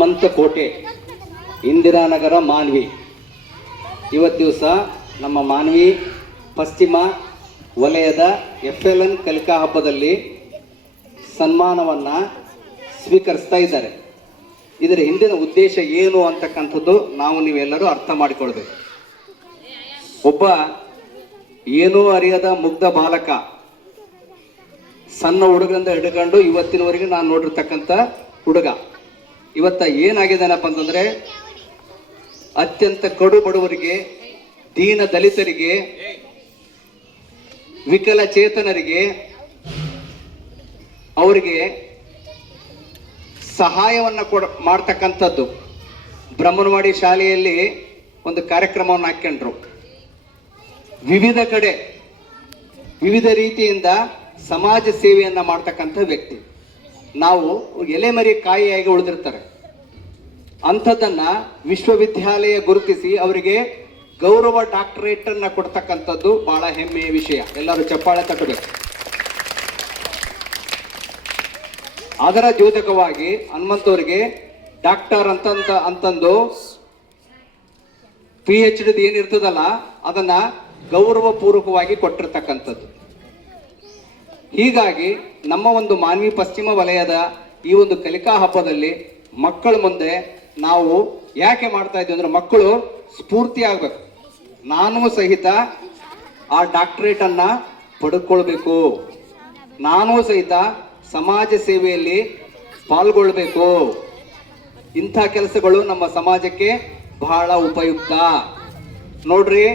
ಹನುಮಂತ ಕೋಟೆ, ಇಂದಿರಾನಗರ ಮಾನ್ವಿ. ಇವತ್ತು ದಿವಸ ನಮ್ಮ ಮಾನ್ವಿ ಪಶ್ಚಿಮ ವಲಯದ ಎಫ್ ಎಲ್ ಎನ್ ಕಲಿಕಾ ಹಬ್ಬದಲ್ಲಿ ಸನ್ಮಾನವನ್ನು ಸ್ವೀಕರಿಸ್ತಾ ಇದ್ದಾರೆ. ಇದರ ಹಿಂದಿನ ಉದ್ದೇಶ ಏನು ಅಂತಕ್ಕಂಥದ್ದು ನಾವು ನೀವೆಲ್ಲರೂ ಅರ್ಥ ಮಾಡಿಕೊಳ್ಬೇಕು. ಒಬ್ಬ ಏನೂ ಅರಿಯದ ಮುಗ್ಧ ಬಾಲಕ, ಸಣ್ಣ ಹುಡುಗರಿಂದ ಹಿಡ್ಕೊಂಡು ಇವತ್ತಿನವರೆಗೆ ನಾನು ನೋಡಿರ್ತಕ್ಕಂಥ ಹುಡುಗ. ಇವತ್ತ ಏನಾಗಿದೆನಪ್ಪ ಅಂತಂದ್ರೆ ಅತ್ಯಂತ ಕಡು ಬಡವರಿಗೆ, ದೀನ ದಲಿತರಿಗೆ ವಿಕಲಚೇತನರಿಗೆ ಅವರಿಗೆ ಸಹಾಯವನ್ನು ಕೊಡ ಮಾಡ್ತಕ್ಕಂಥದ್ದು. ಬ್ರಹ್ಮನವಾಡಿ ಶಾಲೆಯಲ್ಲಿ ಒಂದು ಕಾರ್ಯಕ್ರಮವನ್ನು ಹಾಕ್ಕೊಂಡ್ರು ವಿವಿಧ ಕಡೆ, ವಿವಿಧ ರೀತಿಯಿಂದ ಸಮಾಜ ಸೇವೆಯನ್ನ ಮಾಡ್ತಕ್ಕಂಥ ವ್ಯಕ್ತಿ. ನಾವು ಎಲೆಮರಿ ಕಾಯಿಯಾಗಿ ಉಳಿದಿರ್ತಾರೆ. ಅಂಥದ್ದನ್ನ ವಿಶ್ವವಿದ್ಯಾಲಯ ಗುರುತಿಸಿ ಅವರಿಗೆ ಗೌರವ ಡಾಕ್ಟರೇಟ್ ಅನ್ನ ಕೊಡ್ತಕ್ಕಂಥದ್ದು ಬಹಳ ಹೆಮ್ಮೆಯ ವಿಷಯ. ಎಲ್ಲರೂ ಚಪ್ಪಾಳೆ ತಟ್ಟಬೇಕು. ಅದರ ದ್ಯೋತಕವಾಗಿ ಹನುಮಂತವರಿಗೆ ಡಾಕ್ಟರ್ ಅಂತಂತ ಅಂತಂದು ಪಿ ಎಚ್ ಡಿ ಏನಿರ್ತದಲ್ಲ, ಅದನ್ನ ಗೌರವ ಪೂರ್ವಕವಾಗಿ ಕೊಟ್ಟಿರ್ತಕ್ಕಂಥದ್ದು. ಹೀಗಾಗಿ ನಮ್ಮ ಒಂದು ಮಾನ್ವಿ ಪಶ್ಚಿಮ ವಲಯದ ಈ ಒಂದು ಕಲಿಕಾ ಹಬ್ಬದಲ್ಲಿ ಮಕ್ಕಳ ಮುಂದೆ ನಾವು ಯಾಕೆ ಮಾಡ್ತಾ ಇದ್ದೀವಿ ಅಂದ್ರೆ ಮಕ್ಕಳು ಸ್ಫೂರ್ತಿ ಆಗ್ಬೇಕು. ನಾನು ಸಹಿತ ಆ ಡಾಕ್ಟರೇಟ್ ಅನ್ನ ಪಡ್ಕೊಳ್ಬೇಕು. ನಾನು ಸಹಿತ ಸಮಾಜ ಸೇವೆಯಲ್ಲಿ ಪಾಲ್ಗೊಳ್ಬೇಕು. ಇಂಥ ಕೆಲಸಗಳು ನಮ್ಮ ಸಮಾಜಕ್ಕೆ ಬಹಳ ಉಪಯುಕ್ತ. ನೋಡ್ರಿ,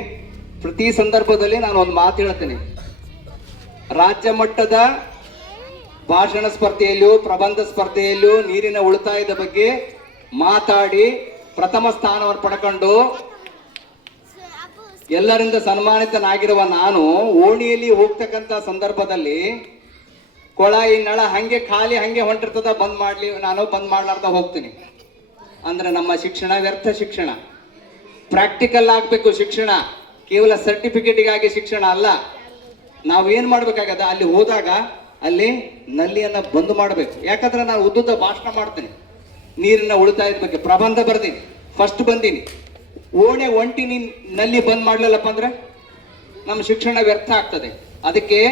ಪ್ರತಿ ಸಂದರ್ಭದಲ್ಲಿ ನಾನು ಒಂದು ಮಾತು ಹೇಳ್ತೇನೆ. ರಾಜ್ಯ ಮಟ್ಟದ ಭಾಷಣ ಸ್ಪರ್ಧೆಯಲ್ಲೂ, ಪ್ರಬಂಧ ಸ್ಪರ್ಧೆಯಲ್ಲೂ ನೀರಿನ ಉಳಿತಾಯದ ಬಗ್ಗೆ ಮಾತಾಡಿ ಪ್ರಥಮ ಸ್ಥಾನವನ್ನು ಪಡ್ಕೊಂಡು ಎಲ್ಲರಿಂದ ಸನ್ಮಾನಿತನಾಗಿರುವ ನಾನು ಓಣಿಯಲ್ಲಿ ಹೋಗ್ತಕ್ಕಂಥ ಸಂದರ್ಭದಲ್ಲಿ ಕೊಳಾಯಿ ನಳ ಹಂಗೆ ಖಾಲಿ, ಹಂಗೆ ಹೊಂಟಿರ್ತದ, ಬಂದ್ ಮಾಡ್ಲಿ, ನಾನು ಬಂದ್ ಮಾಡ್ಲಾರ್ದ ಹೋಗ್ತೀನಿ. ಅಂದ್ರೆ ನಮ್ಮ ಶಿಕ್ಷಣ ವ್ಯರ್ಥ ಶಿಕ್ಷಣ. ಪ್ರಾಕ್ಟಿಕಲ್ ಆಗ್ಬೇಕು ಶಿಕ್ಷಣ. ಕೇವಲ ಸರ್ಟಿಫಿಕೇಟಿಗಾಗಿ ಶಿಕ್ಷಣ ಅಲ್ಲ. ನಾವು ಏನು ಮಾಡ್ಬೇಕಾಗದ? ಅಲ್ಲಿ ಹೋದಾಗ ಅಲ್ಲಿ ನಲ್ಲಿಯನ್ನ ಬಂದ್ ಮಾಡಬೇಕು. ಯಾಕಂದ್ರೆ ನಾನು ಉದ್ದುದ್ದ ಭಾಷಣ ಮಾಡ್ತೀನಿ. ನೀರಿನ ಉಳಿತಾಯದ ಬಗ್ಗೆ ಪ್ರಬಂಧ ಬರ್ದೀನಿ. ಫಸ್ಟ್ ಬಂದೀನಿ. ಓಣೆ ಒಂಟಿ ನಲ್ಲಿ ಬಂದ್ ಮಾಡ್ಲಿಲ್ಲಪ್ಪ ಅಂದ್ರೆ? ನಮ್ಮ ಶಿಕ್ಷಣ ವ್ಯರ್ಥ ಆಗ್ತದೆ. ಅದಕ್ಕೆ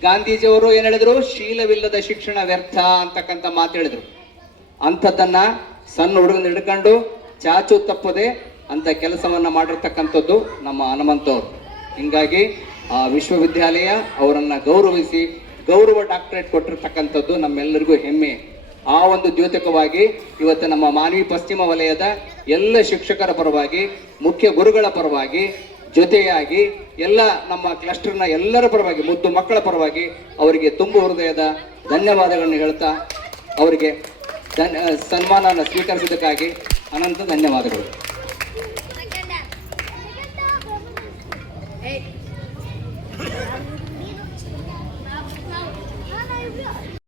ಗಾಂಧೀಜಿಯವರು ಏನು ಹೇಳಿದ್ರು? ಶೀಲವಿಲ್ಲದ ಶಿಕ್ಷಣ ವ್ಯರ್ಥ ಅಂತಕ್ಕಂಥ ಮಾತು ಹೇಳಿದ್ರು. ಅಂಥದ್ದನ್ನ ಸಣ್ಣ ಹುಡುಗನ ಹಿಡ್ಕೊಂಡು ಚಾಚು ತಪ್ಪದೆ ಅಂತ ಕೆಲಸವನ್ನ ಮಾಡಿರ್ತಕ್ಕಂಥದ್ದು ನಮ್ಮ ಹನುಮಂತವ್ರು. ಹಿಂಗಾಗಿ ಆ ವಿಶ್ವವಿದ್ಯಾಲಯ ಅವರನ್ನು ಗೌರವಿಸಿ ಗೌರವ ಡಾಕ್ಟರೇಟ್ ಕೊಟ್ಟಿರ್ತಕ್ಕಂಥದ್ದು ನಮ್ಮೆಲ್ಲರಿಗೂ ಹೆಮ್ಮೆ. ಆ ಒಂದು ದ್ಯೋತಕವಾಗಿ ಇವತ್ತು ನಮ್ಮ ಮಾನವಿ ಪಶ್ಚಿಮ ವಲಯದ ಎಲ್ಲ ಶಿಕ್ಷಕರ ಪರವಾಗಿ, ಮುಖ್ಯ ಗುರುಗಳ ಪರವಾಗಿ, ಜೊತೆಯಾಗಿ ಎಲ್ಲ ನಮ್ಮ ಕ್ಲಸ್ಟರ್ನ ಎಲ್ಲರ ಪರವಾಗಿ, ಮುದ್ದು ಮಕ್ಕಳ ಪರವಾಗಿ ಅವರಿಗೆ ತುಂಬು ಹೃದಯದ ಧನ್ಯವಾದಗಳನ್ನು ಹೇಳ್ತಾ ಅವರಿಗೆ ಧನ್ ಸನ್ಮಾನವನ್ನು ಸ್ವೀಕರಿಸಿದ್ದಕ್ಕಾಗಿ ಅನಂತ ಧನ್ಯವಾದಗಳು.